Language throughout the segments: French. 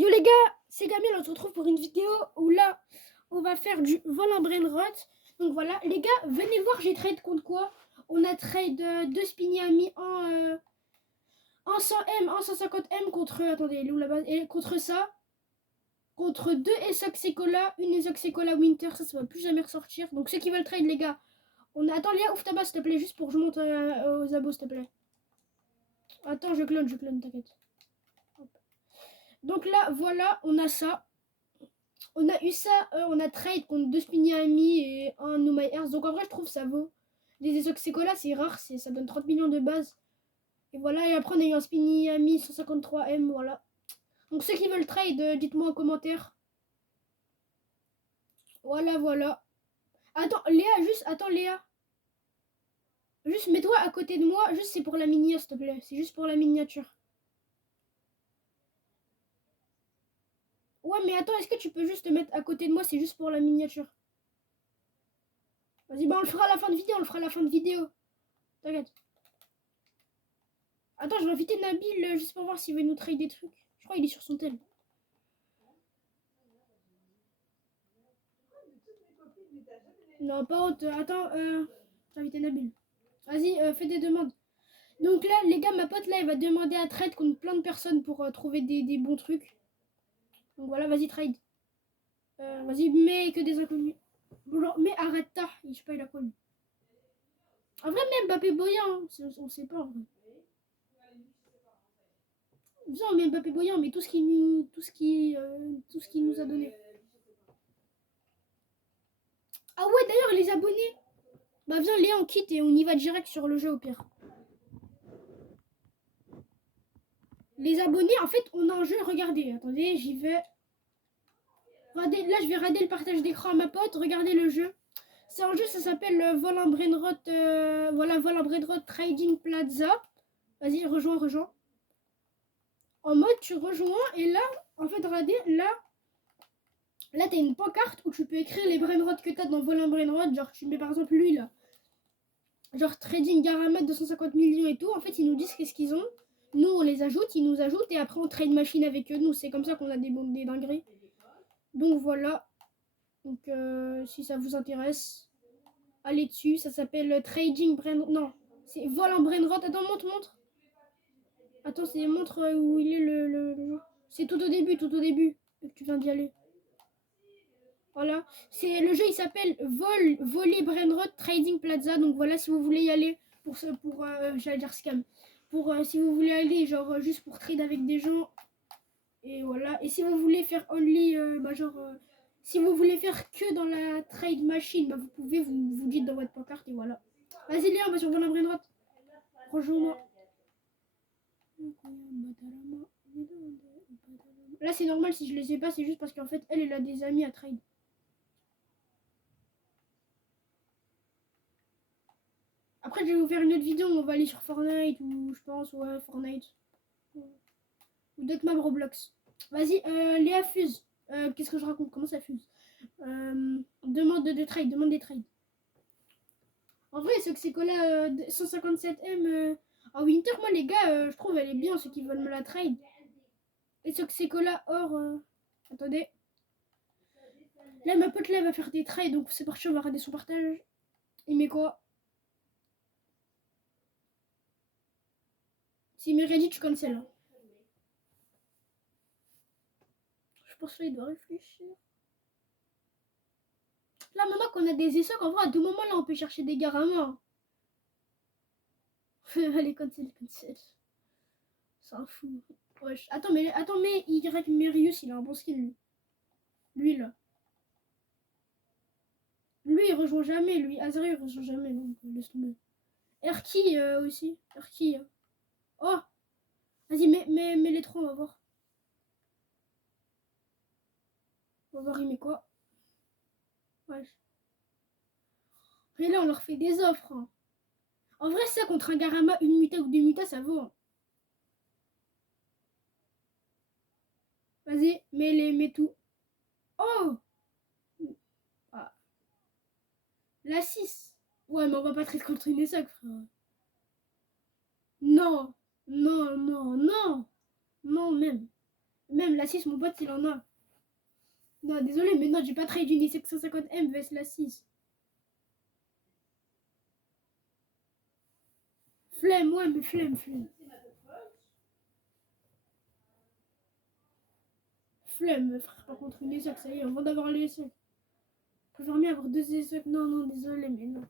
Yo les gars, c'est Camille, on se retrouve pour une vidéo où là, on va faire du vol en brainrot. Donc voilà, les gars, venez voir, j'ai trade contre quoi. On a trade 2 Spinny Amis en 100M, en 150M contre, attendez, elle est où la base? Et contre ça, contre 2 Esoxecola, une Esoxecola Winter, ça va plus jamais ressortir. Donc ceux qui veulent trade les gars, on a... Attends Léa, ouvre ta base s'il te plaît, juste pour que je monte aux abos s'il te plaît. Attends, je clone, t'inquiète. Donc là, voilà, on a ça. On a eu ça, on a trade contre 2 Spinny Amis et un No My Earth. Donc en vrai, je trouve ça vaut. Les Esoxecola, c'est rare, ça donne 30 millions de base. Et voilà, et après on a eu un Spinny Ami 153M, voilà. Donc ceux qui veulent trade, dites-moi en commentaire. Voilà, voilà. Attends, Léa, Léa. Juste mets-toi à côté de moi, juste c'est pour la miniature, s'il te plaît. C'est juste pour la miniature. Ouais, mais attends, est-ce que tu peux juste te mettre à côté de moi? C'est juste pour la miniature. Vas-y, bah on le fera à la fin de vidéo, T'inquiète. Attends, je vais inviter Nabil juste pour voir s'il veut nous trade des trucs. Je crois qu'il est sur son tel. Non, pas honte. Attends, j'ai invité Nabil. Vas-y, fais des demandes. Donc là, les gars, ma pote là, elle va demander à trade contre plein de personnes pour trouver des bons trucs. Donc voilà, vas-y, trade. Vas-y, mais que des inconnus. Genre, mais arrête ta. Je sais pas, il a quoi lui. En vrai, même Mbappé Boyan, hein. On sait pas en vrai. Non, mais Mbappé Boyan, mais tout ce qu'il nous a donné. Ah ouais, d'ailleurs, les abonnés. Bah viens, Léa, on quitte et on y va direct sur le jeu au pire. Les abonnés, en fait, on a un jeu. Regardez, attendez, j'y vais. Regardez, là, je vais rader le partage d'écran à ma pote. Regardez le jeu. C'est un jeu, ça s'appelle Vol en Brainrot. Voilà, Vol en Brainrot Trading Plaza. Vas-y, rejoins. En mode, tu rejoins et là, en fait, regardez, là, t'as une pancarte où tu peux écrire les brainrots que t'as dans Vol en Brainrot. Genre, tu mets par exemple lui là. Genre, Trading Garama 250 millions et tout. En fait, ils nous disent qu'est-ce qu'ils ont. Nous, on les ajoute, ils nous ajoutent et après, on trade machine avec eux. Nous, c'est comme ça qu'on a des dingueries. Donc voilà. Donc si ça vous intéresse, allez dessus. Ça s'appelle Trading Brainrot. Non, c'est Vol en Brainrot. Attends, montre. Attends, c'est montre où il est le... C'est tout au début que tu viens d'y aller. Voilà. C'est le jeu, il s'appelle Volley Brainrot Trading Plaza. Donc voilà, si vous voulez y aller pour j'allais dire scam. Pour si vous voulez aller genre juste pour trade avec des gens. Et voilà. Et si vous voulez faire only si vous voulez faire que dans la trade machine, bah vous pouvez, vous dites dans votre pancarte et voilà. Vas-y Léa, on va sur Volley Brainrot. Rejoins-moi. Là c'est normal si je les ai pas, c'est juste parce qu'en fait elle a des amis à trade. Après je vais vous faire une autre vidéo où on va aller sur Fortnite ou je pense ouais Fortnite. Ou d'autres maps Roblox. Vas-y, Léa fuse. Qu'est-ce que je raconte? Comment ça fuse? Demande des trades. En vrai, ceux que c'est là 157M en Winter, moi les gars, je trouve elle est bien ceux qui veulent me la trade. Et ceux que c'est là or. Attendez. Là ma pote là elle va faire des trades, donc c'est parti, on va regarder son partage. Il met quoi? S'il met Reddit, je cancel. Hein. Je pense qu'il doit réfléchir. Là, maintenant qu'on a des essais, en vrai, à tout moment, là, on peut chercher des Garama. Allez, cancel. Ça fout. Wesh. Attends, mais Y Merius, il a un bon skin, lui. Lui, là. Lui, il rejoint jamais, lui. Azari, il rejoint jamais, donc laisse tomber. Erki aussi. Erki. Oh! Vas-y, mets les trois, on va voir. On va voir, il met quoi? Wesh. Et là, on leur fait des offres. Hein. En vrai, ça, contre un Garama, une muta ou deux mutas, ça vaut. Hein. Vas-y, mets tout. Oh! Ah. La 6. Ouais, mais on va pas traiter contre une ESOC, frère. Non, même. Même la 6, mon pote, il en a. Non, désolé, mais non, j'ai pas trade une i750M vs la 6. Flemme, ouais, mais flemme. Flemme, frère, par contre, une ESOC, ça y est, on vient d'avoir les ESOC. Je préfère mieux avoir 2 ESOC. Non, désolé, mais non.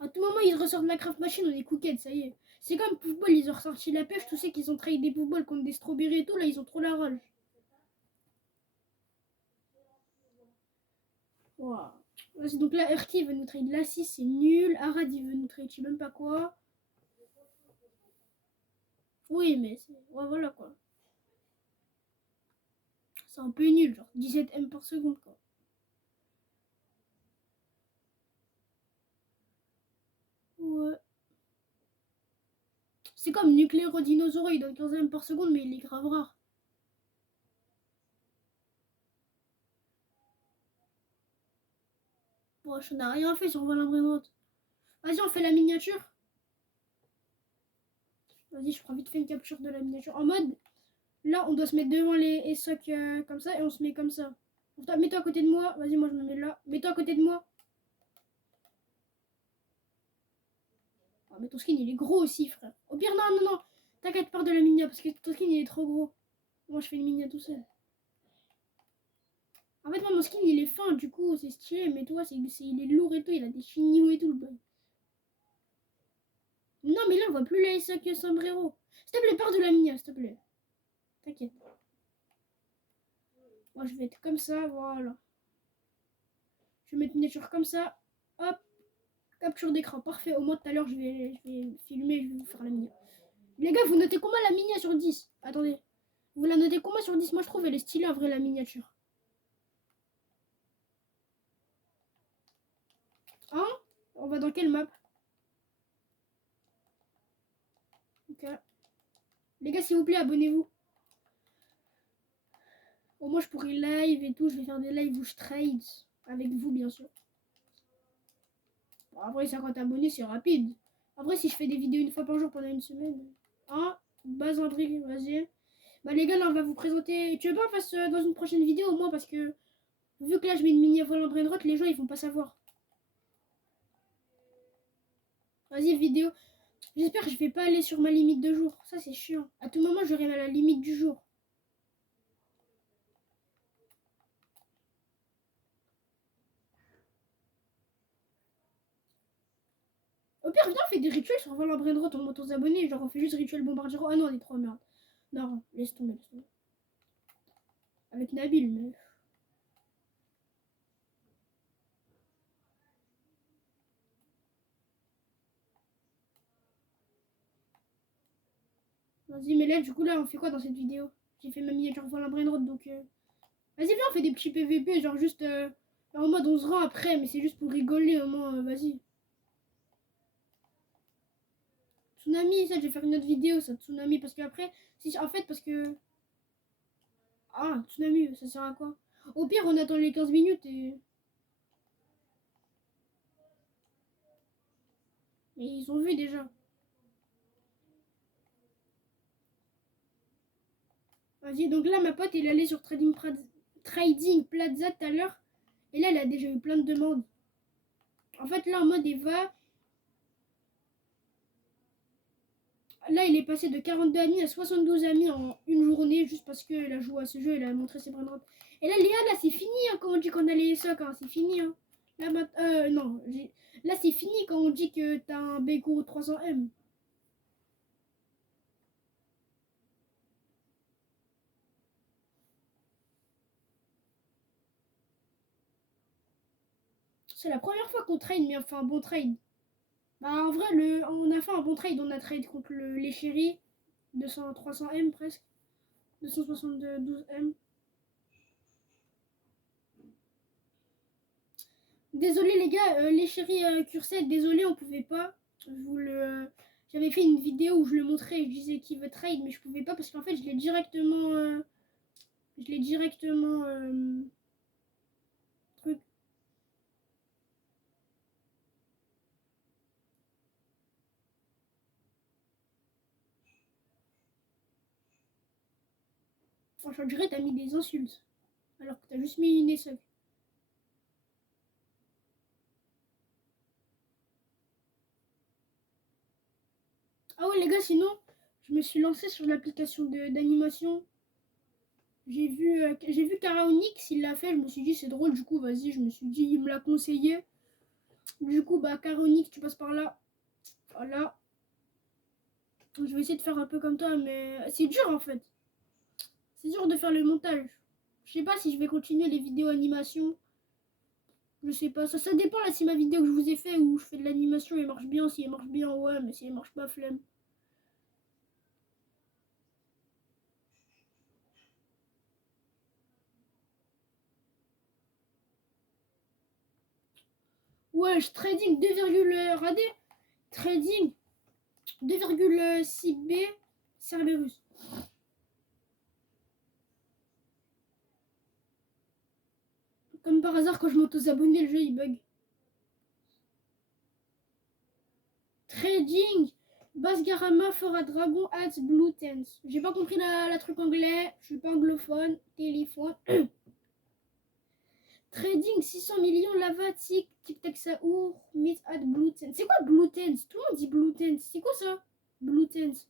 À tout moment, ils ressortent la craft machine, on est cooked, ça y est. C'est comme Poufball, ils ont ressorti la pêche, tu sais qu'ils ont trade des Poufball contre des strawberries et tout, là, ils ont trop la rage. Wow. Vas-y, donc là, RT veut nous trade la 6, c'est nul. Arad, il veut nous trade, je sais même pas quoi. Oui, mais ouais, voilà quoi. C'est un peu nul, genre 17 M par seconde quoi. Ouais. C'est comme Nucléo Dinosaure, il donne 15 M par seconde, mais il est grave rare. Bon, je n'ai rien fait sur Valin Brainrot. Vas-y, on fait la miniature. Vas-y, je prends vite fait une capture de la miniature. En mode, là, on doit se mettre devant les socs comme ça et on se met comme ça. Mets-toi à côté de moi. Vas-y, moi je me mets là. Mets-toi à côté de moi. Ah, mais ton skin, il est gros aussi, frère. Au pire, non. T'inquiète, pars de la minia parce que ton skin, il est trop gros. Moi, je fais une minia tout seul. En fait, moi, mon skin, il est fin, du coup, c'est stylé. Mais toi, il est lourd et tout. Il a des chignous et tout, le boy. Non, mais là, on voit plus les socs sombrero. S'il te plaît, pars de la minia, s'il te plaît. T'inquiète. Moi, je vais être comme ça, voilà. Je vais mettre une nature comme ça. Hop. Capture d'écran, parfait. Au moins, tout à l'heure, je vais filmer, je vais vous faire la minia. Les gars, vous notez combien la minia sur 10? Attendez. Vous la notez combien sur 10? Moi, je trouve elle est stylée, en vrai, la miniature. Hein? On va dans quelle map? Ok. Les gars, s'il vous plaît, abonnez-vous. Au moins, je pourrai live et tout. Je vais faire des lives où je trade. Avec vous, bien sûr. Bon, après, 50 abonnés, c'est rapide. Après, si je fais des vidéos une fois par jour pendant une semaine. Hein? Base André, vas-y. Bah, les gars, là, on va vous présenter. Tu veux pas faire dans une prochaine vidéo, au moins, parce que vu que là, je mets une mini vol en brainrot, les gens, ils vont pas savoir. Vas-y, vidéo. J'espère que je vais pas aller sur ma limite de jour. Ça, c'est chiant. À tout moment, j'aurai la limite du jour. Au pire, viens, on fait des rituels sur Valorant Brainrot, on monte aux abonnés. Genre, on fait juste rituel bombardier. Ah non, on est trop merde. Non, laisse tomber. Avec Nabil, mais. Vas-y, mais là, du coup, là, on fait quoi dans cette vidéo? J'ai fait ma miniature Valorant Brainrot, donc. Vas-y, viens, on fait des petits PVP, genre juste. En mode, on se rend après, mais c'est juste pour rigoler, au moins, vas-y. Tsunami, ça, je vais faire une autre vidéo, ça, Tsunami, parce que après. En fait, parce que. Ah, Tsunami, ça sert à quoi? Au pire, on attend les 15 minutes et. Mais ils ont vu déjà. Vas-y, donc là, ma pote, elle est allée sur Trading Plaza tout à l'heure. Et là, elle a déjà eu plein de demandes. En fait, là, en mode Eva, là, il est passé de 42 amis à 72 amis en une journée, juste parce qu'elle a joué à ce jeu, elle a montré ses brain. Et là, Léa, là, c'est fini, hein, quand on dit qu'on a les socs, hein, c'est fini. Hein. Là, non, là, c'est fini quand on dit que t'as un Beko 300M. C'est la première fois qu'on trade, mais enfin, un bon trade. Bah, en vrai, on a fait un bon trade, on a trade contre les chéris, 300M presque. 272M. Désolé les gars, les chéris Cursed, désolé, on pouvait pas. J'avais fait une vidéo où je le montrais et je disais qui veut trade, mais je pouvais pas parce qu'en fait je l'ai directement. Truc. on dirait t'as mis des insultes. Alors que t'as juste mis une ESSOC. Ah ouais les gars, sinon, je me suis lancée sur l'application d'animation. J'ai vu Karaonix, il l'a fait, je me suis dit c'est drôle, du coup vas-y, je me suis dit, il me l'a conseillé. Du coup, bah Karaonix, tu passes par là. Voilà. Je vais essayer de faire un peu comme toi, mais c'est dur en fait. C'est dur de faire le montage. Je sais pas si je vais continuer les vidéos animation. Je sais pas, ça dépend là si ma vidéo que je vous ai fait où je fais de l'animation elle marche bien, si elle marche bien ouais, mais si elle marche pas flemme. Ouais, je trading 2, radé. Trading 2,6 B Cerberus. Comme par hasard quand je m'auto-abonne le jeu il bug. Trading Basgarama Fora Dragon at Blue Tense. J'ai pas compris la truc anglais, je suis pas anglophone, téléphone. Trading 600 millions lava tic tic tac saour meet at Blue Tense. C'est quoi Blue Tense? Tout le monde dit Blue Tense. C'est quoi ça? Blue Tense.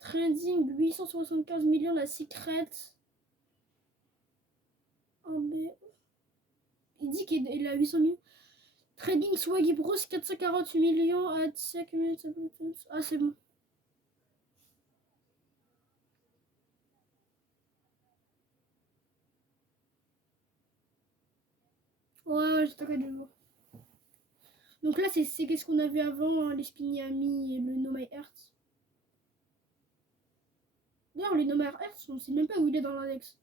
Trading 875 millions la secret. Oh, mais... Il dit qu'il a 800 millions. Trading Swaggy Bros 448 millions at 5 minutes. Ah c'est bon. Ouais, j'ai toqué de voir. Donc là, c'est qu'est-ce qu'on avait avant, hein, les Spiny Amis et le No My Heart. D'ailleurs, le No My Heart, on sait même pas où il est dans l'index.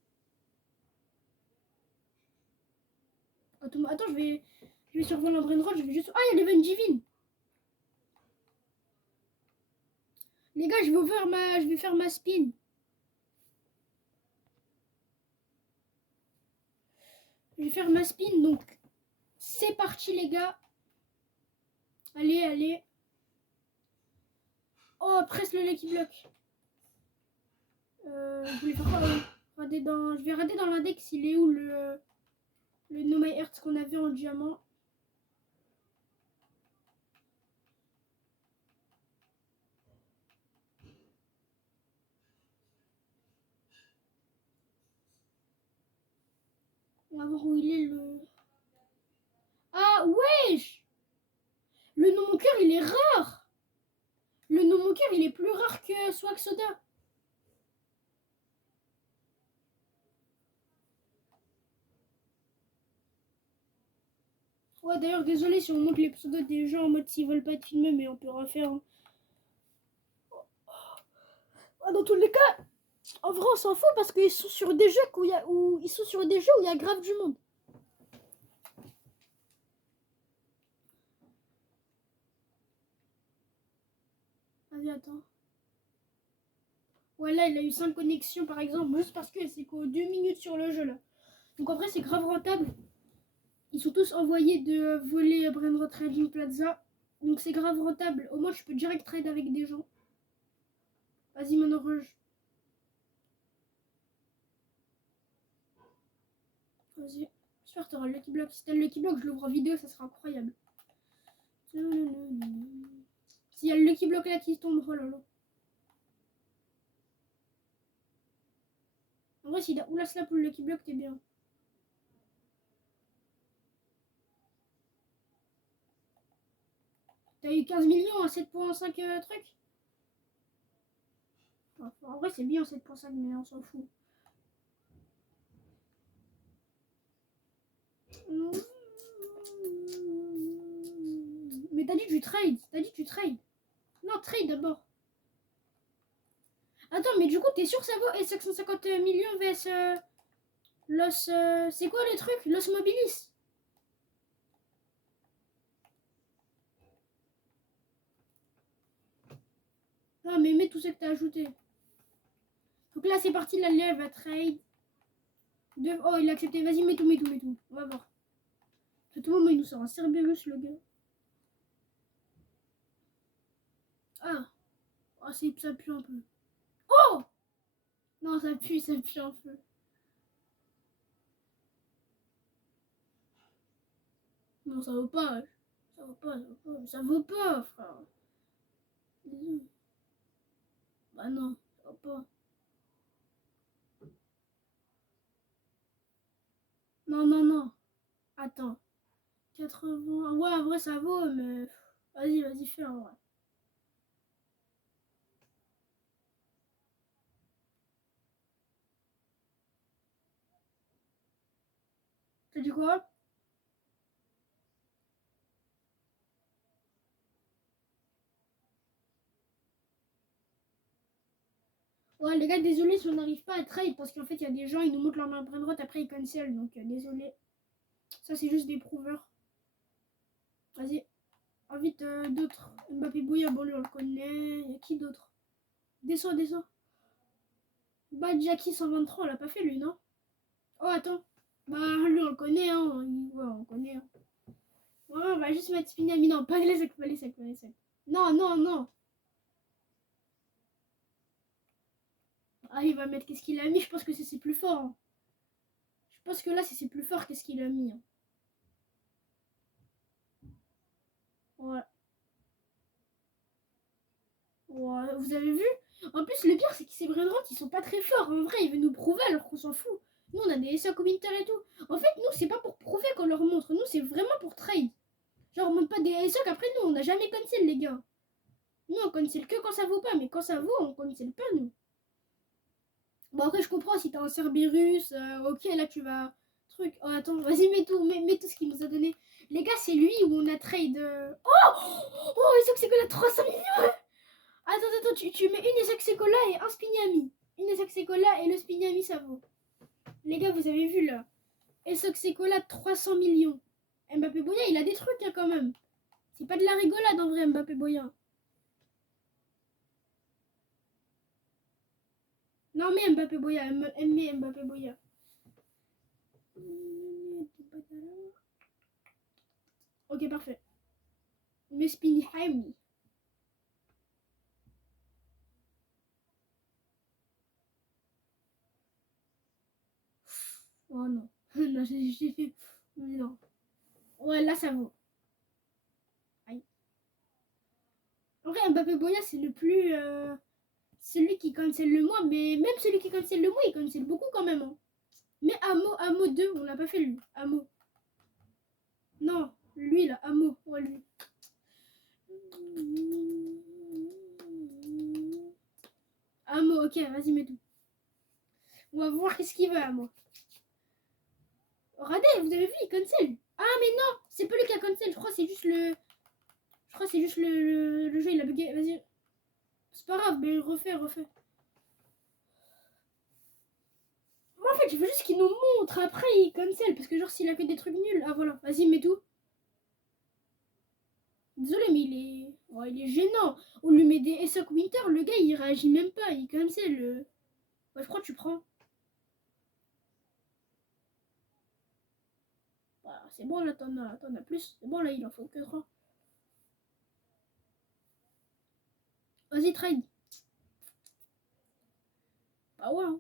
Attends, je vais sur Volant Brain Roll, je vais juste... Ah, il y a l'Event Divine. Les gars, je vais faire ma spin. Je vais faire ma spin, donc c'est parti les gars. Allez, allez. Oh, presse le Lucky Block. Je voulais faire quoi je vais rader dans l'index, il est où le No My Heart qu'on avait en diamant. On va voir où il est le... Ah, wesh! Le nom mon cœur, il est rare! Le nom mon cœur, il est plus rare que Swag Soda. Ouais, d'ailleurs, désolé si on montre les pseudos des gens en mode s'ils veulent pas être filmés, mais on peut refaire. Hein. Ah, dans tous les cas, en vrai, on s'en fout parce qu'ils sont sur des jeux où ils sont sur des jeux où il y a grave du monde. Vas-y, attends. Ouais, là, il a eu 5 connexions par exemple, juste parce que c'est qu'aux 2 minutes sur le jeu là. Donc en vrai, c'est grave rentable. Ils sont tous envoyés de voler Brainrot Trading Plaza. Donc c'est grave rentable. Au moins, je peux direct trade avec des gens. Vas-y, maintenant, rush. Vas-y. J'espère que t'auras le Lucky Block. Si t'as le Lucky Block, je l'ouvre en vidéo, ça sera incroyable. S'il y a le Lucky Block là qui tombe, oh là là. En vrai, s'il a oula cela pour le Lucky Block, t'es bien. T'as eu 15 millions à 7,5 trucs. Enfin, en vrai, c'est bien 7,5, mais on s'en fout. Mais t'as dit que tu trades. T'as dit que tu trades. Non, trade d'abord. Attends, mais du coup, t'es sûr que ça vaut 550 millions vs Los... c'est quoi les trucs? Los Mobilis. Non, mais mets tout ce que t'as ajouté. Donc là, c'est parti, la lève à trade. Oh, il a accepté. Vas-y, mets tout, mets tout, mets tout. On va voir. À tout moment, il nous sort un Cerberus, le gars. Ah. Oh, ça pue un peu. Oh! Non, ça pue un peu. Non, ça vaut pas. Ça vaut pas, ça vaut pas. Ça vaut pas, frère. Bah non, ça vaut pas. Non, non, non. Attends. 80. Ouais, en vrai, ça vaut, mais. Vas-y, vas-y, fais en vrai. T'as dit quoi? Ouais, les gars, désolé si on n'arrive pas à trade parce qu'en fait, il y a des gens, ils nous montrent leur main droite, après ils cancel. Donc, désolé. Ça, c'est juste des prouveurs. Vas-y, invite d'autres. Mbappé Bouya, bon, lui, on le connaît. Il y a qui d'autre? Descends, descends. Bah, Jackie 123, on l'a pas fait, lui, non? Oh, attends. Bah, lui, on le connaît, hein. Ouais, on le connaît. Hein. Ouais, on va juste mettre Spinami. Non, pas les secs, pas les secs, pas les secs. Non, non, non. Ah, il va mettre qu'est-ce qu'il a mis. Je pense que c'est plus fort. Hein. Je pense que là, c'est plus fort qu'est-ce qu'il a mis. Hein. Ouais. Ouais. Vous avez vu? En plus, le pire, c'est que ces Brainrot, ils sont pas très forts. En vrai, ils veulent nous prouver alors qu'on s'en fout. Nous, on a des essais communautaires et tout. En fait, nous, c'est pas pour prouver qu'on leur montre. Nous, c'est vraiment pour trade. Genre, on montre pas des essais qu'après, nous, on n'a jamais cancel, les gars. Nous, on cancel que quand ça vaut pas. Mais quand ça vaut, on cancel pas, nous. Bon, après, je comprends si t'as un Cerberus. Ok, là, tu vas. Truc. Oh, attends, vas-y, mets tout ce qu'il nous a donné. Les gars, c'est lui où on a trade. Oh! Oh, il que c'est que la 300 millions! Attends, tu mets une Esaxecola et un Spignami. Une Esaxecola et le Spignami, ça vaut. Les gars, vous avez vu là. Esaxecola, 300 millions. Mbappé Boya, il a des trucs hein, quand même. C'est pas de la rigolade en vrai, Mbappé Boya. Non, mais Mbappé Boya, mais Mbappé Boya. Ok, parfait. Mais Spignami. Oh non. Non, j'ai fait. Non. Ouais, là, ça vaut. Aïe. En vrai, Mbappé Boya, c'est le plus. Celui qui cancel le moins, mais même celui qui cancel le moins, il cancel beaucoup quand même. Hein. Mais Amo 2, on l'a pas fait lui. Amo. Non, lui là, Amo. Ouais, lui. Amo, ok, vas-y, mets tout. On va voir qu'est-ce qu'il veut, Amo. Regardez, vous avez vu, il cancel. Ah, mais non, c'est pas lui qui a cancel. Je crois que c'est juste le. Je crois que c'est juste le jeu, il a bugué. Vas-y. C'est pas grave, mais refais. Moi, en fait, je veux juste qu'il nous montre. Après, il cancel. Parce que, genre, s'il a fait des trucs nuls. Ah, voilà. Vas-y, mets tout. Désolé, mais il est gênant. On lui met des Esok Winter, le gars il réagit même pas, il cancel. Ouais, je crois que tu prends. Bah, c'est bon là, t'en as plus. C'est bon là, il en faut que 3. Vas-y, trade. Bah ouais. Hein.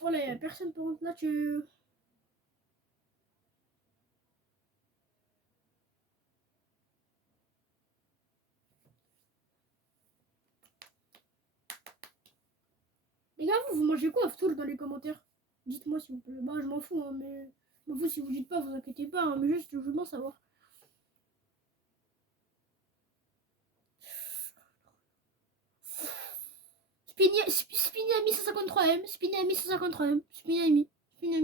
Oh là, y'a personne par contre. Là, tu. Les gars, vous mangez quoi, Ftoul, dans les commentaires? Dites-moi s'il vous plaît. Bah, je m'en fous, hein, mais. Je m'en fous si vous dites pas, vous inquiétez pas, hein, mais juste, je veux bien savoir. Spinami 153M, Spinami 153M, Spinami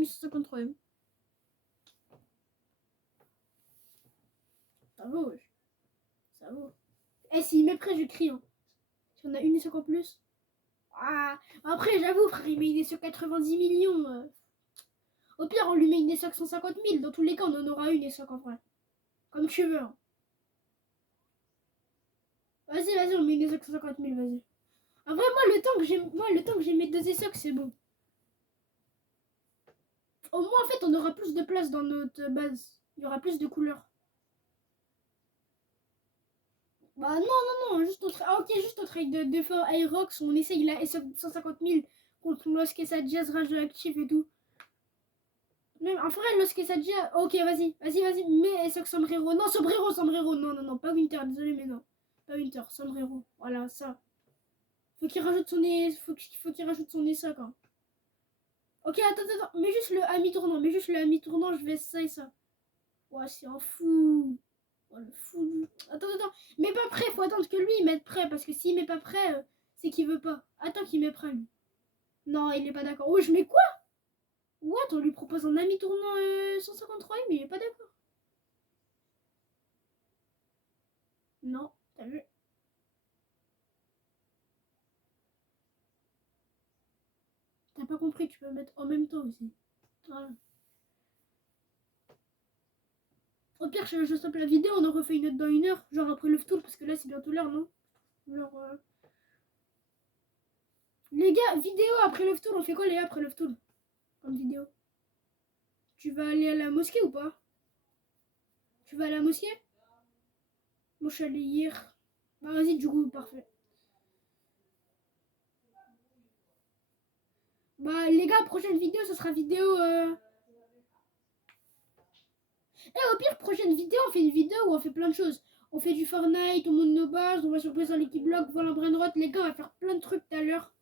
153M. Ça va, wesh. Ça va. Eh, s'il met prêt, je crie. Hein. Si on a une essai en plus. Ah, après, j'avoue, frère, il met une essai 90 millions. Au pire, on lui met une essai 150 000. Dans tous les cas, on en aura une essai en vrai. Comme tu veux. Hein. Vas-y, on met une essai 150 000, vas-y. En vrai, le temps que j'ai mes deux essais, c'est bon. Au moins, en fait, on aura plus de place dans notre base. Il y aura plus de couleurs. Bah non, juste au trade. Ah ok, juste au trade de fort Aerox, on essaye la S150 000 contre Lost et sa Jazz radioactif et tout. Même, en vrai, Lost et sa Jazz. Ok, vas-y, mais S1 Sombrero. Non, Sombrero. Non, pas Winter, désolé, mais non. Pas Winter, Sombrero. Voilà, ça. Faut qu'il rajoute son nez. Faut qu'il rajoute son nez, ça, quoi. Ok, attends. Mets juste le à mi-tournant, je vais ça et ça. Ouais, c'est un fou. Oh, le fou. Attends. Mais pas prêt, faut attendre que lui il mette prêt. Parce que s'il met pas prêt, c'est qu'il veut pas. Attends qu'il met prêt, lui. Non, il est pas d'accord. Oh, je mets quoi? What? On lui propose un ami tournant 153, mais il est pas d'accord. Non, t'as vu? T'as pas compris, tu peux mettre en même temps aussi. Voilà. Au pire, je stoppe la vidéo, on en refait une autre dans 1 heure. Genre après le tour, parce que là c'est bientôt l'heure, non? Genre. Les gars, vidéo après le tour, on fait quoi les gars après le tour? Comme vidéo. Tu vas aller à la mosquée ou pas? Tu vas à la mosquée? Moi je suis allé hier. Bah vas-y, du coup, parfait. Bah les gars, prochaine vidéo, ce sera vidéo. Au pire, prochaine vidéo, on fait une vidéo où on fait plein de choses. On fait du Fortnite, on monte nos bases, on va sur dans l'équipe blog, voilà Brainrot, les gars, on va faire plein de trucs tout à l'heure.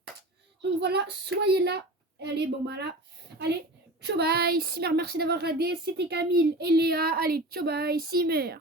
Donc voilà, soyez là. Allez, bon bah là. Allez, ciao bye. Simer, merci d'avoir regardé. C'était Camille et Léa. Allez, ciao bye. Simer.